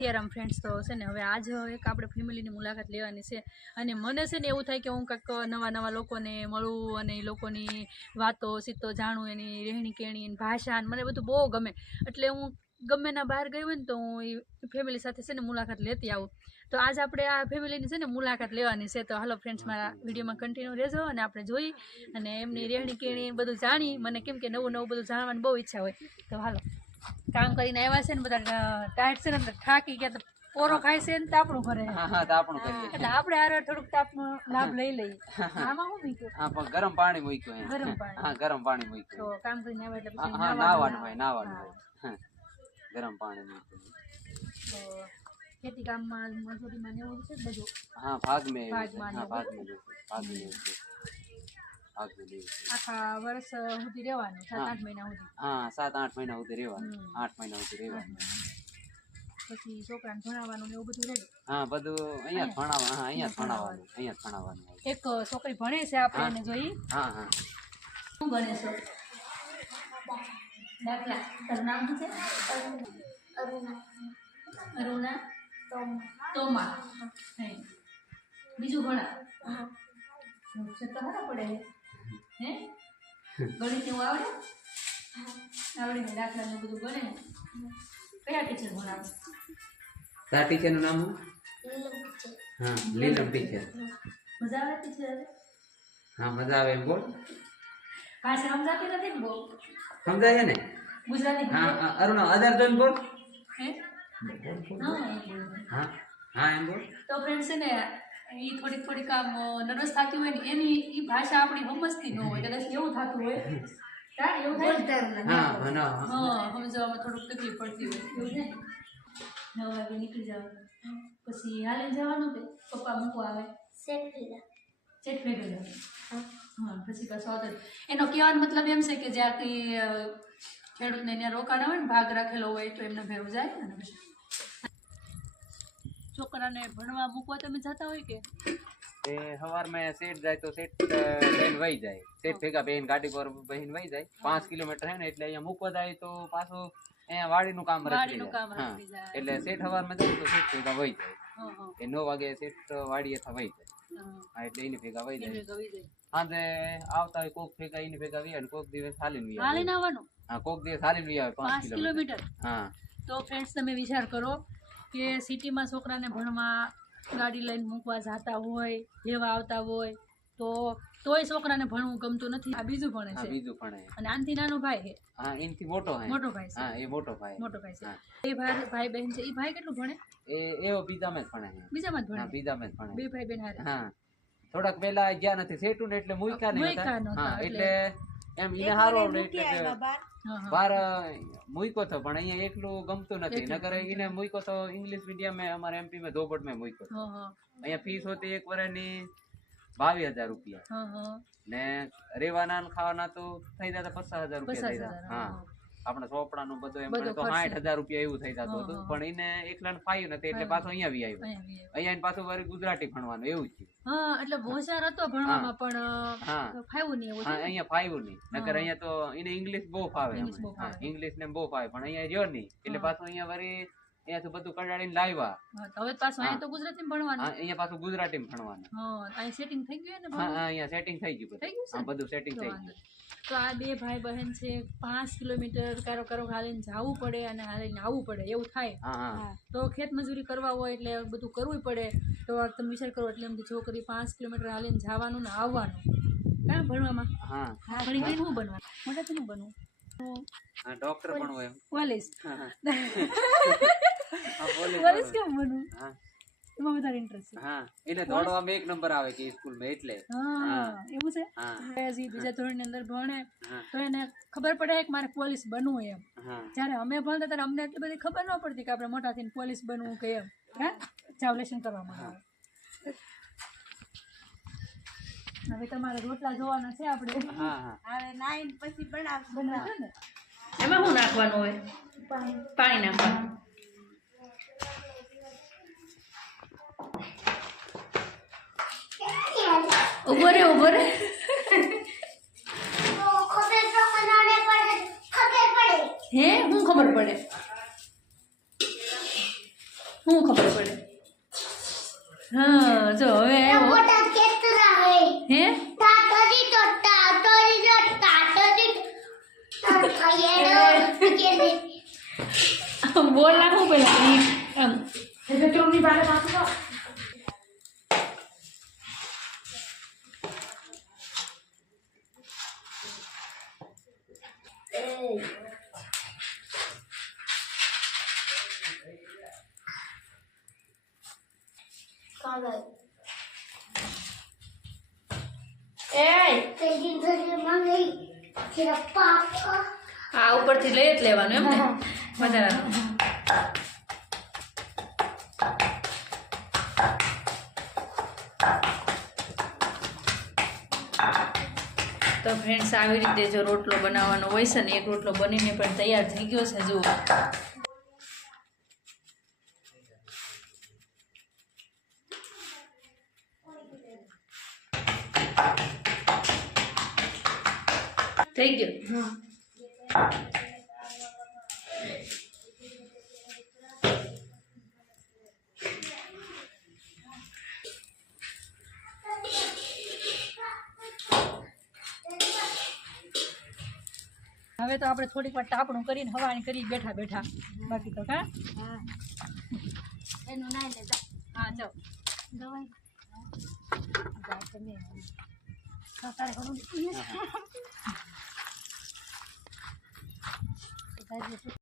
આમ ફ્રેન્ડ્સ તો છે ને હવે આજ એક આપણે ફેમિલીની મુલાકાત લેવાની છે અને મને છે ને એવું થાય કે હું કંઈક નવા નવા લોકોને મળું અને એ લોકોની વાતો સીતો જાણું એની રહેણી કેણી ભાષા મને બધું બહુ ગમે એટલે હું ગમે ના બહાર ગઈ હોય ને તો હું એ ફેમિલી સાથે છે ને મુલાકાત લેતી આવું તો આજ આપણે આ ફેમિલીની છે ને મુલાકાત લેવાની છે તો હાલો ફ્રેન્ડ્સ મારા વિડીયોમાં કન્ટિન્યુ રહેજો અને આપણે જોઈ અને એમની રહેણી કેણી બધું જાણી મને કેમ કે નવું નવું બધું જાણવાની બહુ ઈચ્છા હોય તો હાલો કામ કરીને આવ્યા છે ને બધા ટાઈટ છે ને થાકી ગયા તો પોરો ખાય છે ને તાપણું ભરે એટલે આપણે આરે થોડુંક તાપનો લાભ લઈ લઈએ આમાં હું મૂક્યું હા પણ ગરમ પાણી મૂક્યું ગરમ પાણી હા ગરમ પાણી મૂક્યું તો કામ કરીને આવ્યા એટલે પછી હા નાવાનું હોય ગરમ પાણી મૂક્યું તો ખેતી કામમાં મજૂરીમાં ને એવું છે બધું હા ભાગમાં આખા વર્ષ સુધી રહેવાનું 7-8 મહિના સુધી હા 7-8 મહિના સુધી રહેવાનું 8 મહિના સુધી રહેવાનું પછી છોકરાને ભણાવવાનું ને એવું બધું રેડી હા બધું અહીંયા જ ભણાવવાનું હા અહીંયા જ ભણાવવાનું એક છોકરી ભણે છે આપણે એને જોઈ હા હા શું ભણે છો દાખલા તારું નામ શું છે અરુણા તોમા બીજું ભણા તો સારા પડે હે ગણિત એવું આવડે ને દાખલા ને બધું ગણે ને કયા ટીચર ભણાવે તાર ટીચરનું નામ હા લીલમ ટીચર મજા આવે ટીચર હા મજા આવે એમ બોલ ભાષા સમજાતી નથી ને બહુ સમજાય ને ગુજરાતી હા અરુણા અદર જોઈને બોલ હે હા હા એમ બોલ તો ફ્રેન્ડ્સ છે ને એ થોડીક આમ નર્વસ થતી હોય ને એની એ ભાષા આપણી સમજતી ન હોય કદાચ એવું થતું હોય એવું થાય સમજવામાં થોડુંક તકલીફ પડતી હોય એવું છે 9 વાગે નીકળી જવાનું પછી હાલે જવાનું કે પપ્પા મૂકવા આવે સેટ ભેગા જવાનું હા પછી પાછું આવતા એનો કહેવાનો મતલબ એમ છે કે જ્યાં કંઈ ખેડૂતને ત્યાં રોકાણા હોય ને ભાગ રાખેલો હોય તો એમને ભેરું જાય અને પછી છોકરાને ભણવા મૂકવા તમે જતા હોય કે એ સવારમાં સેટ જાય તો સેટ લઈને વહી જાય સેટ ભેગા બેન ગાડી પર બહીને વહી જાય 5 કિલોમીટર હે ને એટલે અહીંયા મૂકવા જાય તો પાછું અહીંયા વાડીનું કામ રહી જાય એટલે સેટ સવારમાં જાય તો સેટ ભેગા વહી જાય એ 9 વાગે સેટ વાડીએ વહી જાય હા એટલે એને ભેગા વહી જાય સાંજે આવતા હોય કોક ભેગા એને ભેગા વી અને કોક દિવસ હાલીને આવવાનું હા કોક દિવસ હાલીને વી આવે 5 કિલોમીટર હા તો ફ્રેન્ડ્સ તમે વિચાર કરો કે સિટીમાં છોકરાને ભણવા ગાડી લઈને મૂકવા જતા હોય લેવા આવતા હોય તો તોય છોકરાને ભણવું ગમતું નથી આ બીજું ભણે છે અને આનથી નાનો ભાઈ છે હા એનથી મોટો ભાઈ છે હા એ મોટો ભાઈ છે એ ભાઈ બહેન છે એ ભાઈ કેટલું ભણે એવો બીજામાં જ ભણે છે બીજામાં જ ભણે બે ભાઈ બહેન હારે હા થોડાક વેલા ગયા નથી સેટું ને એટલે મૂક્યા નહીં હા એટલે એમ એને હારો એટલે બાર મૂક્યો તો પણ અહીંયા એકલું ગમતું નથી નકર એને મૂક્યો તો ઇંગ્લિશ મીડિયમ में અમારે एमपी में दोपट में મૂક્યો અહીંયા ફીસ હોતી એક વર્ષની 22,000 રૂપિયા ને રેવાના ને ખાવાના તો થઈ જતા 50,000 રૂપિયા થઈ જતા હા આપણે ચોપડાનું બધું એમ તો 60,000 રૂપિયા એવું થઈ જતું હતું પણ એને એકલાને ફાયું નથી એટલે પાછો અહીંયા આવી આવ્યો અહીંયા પાછું વળી ગુજરાતી ભણવાનું એવું જ હા એટલે હોશિયાર હતો ભણવામાં પણ ફાવ્યું નહીં એવું અહીંયા ફાવ્યું નહીં નકર અહીંયા તો એને ઇંગ્લિશ બહુ ફાવે ઇંગ્લિશ ને બહુ ફાવે પણ અહીંયા રહ્યો નહીં એટલે પાછું અહીંયા વળી અહીંયાથી બધું કઢાડીને લાવ્યા હવે પાછું અહીંયા તો ગુજરાતી ભણવાનું અહીંયા પાછું ગુજરાતી ભણવાનું અહીંયા સેટિંગ થઈ ગયું ને હા અહીંયા સેટિંગ થઈ ગયું બધું સેટિંગ થઈ ગયું તો આ બે ભાઈ બહેન છે 5 કિલોમીટર કારો હાલીને જવું પડે અને હાલીને આવવું પડે એવું થાય તો ખેત મજૂરી કરવા હોય એટલે બધું કરવું પડે તો તમે વિચાર કરો એટલે એમ છોકરી 5 કિલોમીટર હાલીને જવાનું ને આવવાનું કાં ભણવામાં ભણી ગઈને શું બનવાનું મોટાથી શું બનવું ડોક્ટર બનવું એમ પોલીસ કેમ બનવું એમાં વધારે ઇન્ટરેસ્ટ છે હા એટલે દોડવામાં 1 નંબર આવે કે સ્કૂલમાં એટલે એવું છે હજી બીજા ધોરણની અંદર ભણે તો એને ખબર પડે કે મારે પોલીસ બનવું એમ જ્યારે અમે ભણતા ત્યારે અમને એટલી બધી ખબર ન પડતી કે આપણે મોટા થઈને પોલીસ બનવું કે એમ ચાવલેશન કરવામાં આવે હવે તમારે રોટલા જોવાના છે આપણે હવે 9 પછી બનાવશે ને એમાં શું નાખવાનું હોય પાણી નાખવાનું ઉભો રે હે હું ખબર પડે શું ખબર પડે હા જો હવે આવ્યો હે બોલ નાખું પેલા આમ પેટ્રોલની બારે પાછું આ ઉપરથી લઈ જ લેવાનું એમ ને વધારાનું તો ફ્રેન્ડ્સ આવી રીતે જો રોટલો બનાવવાનો હોય છે ને એક રોટલો બનીને પણ તૈયાર થઈ ગયો છે જુઓ થઈ ગયો હવે તો આપણે થોડીક વાર ટાપણું કરીને હવાણી કરી બેઠા બેઠા બાકી તો કા એનું ના લેતા હા જાઓ દવાઈ તમે તારે ઘણું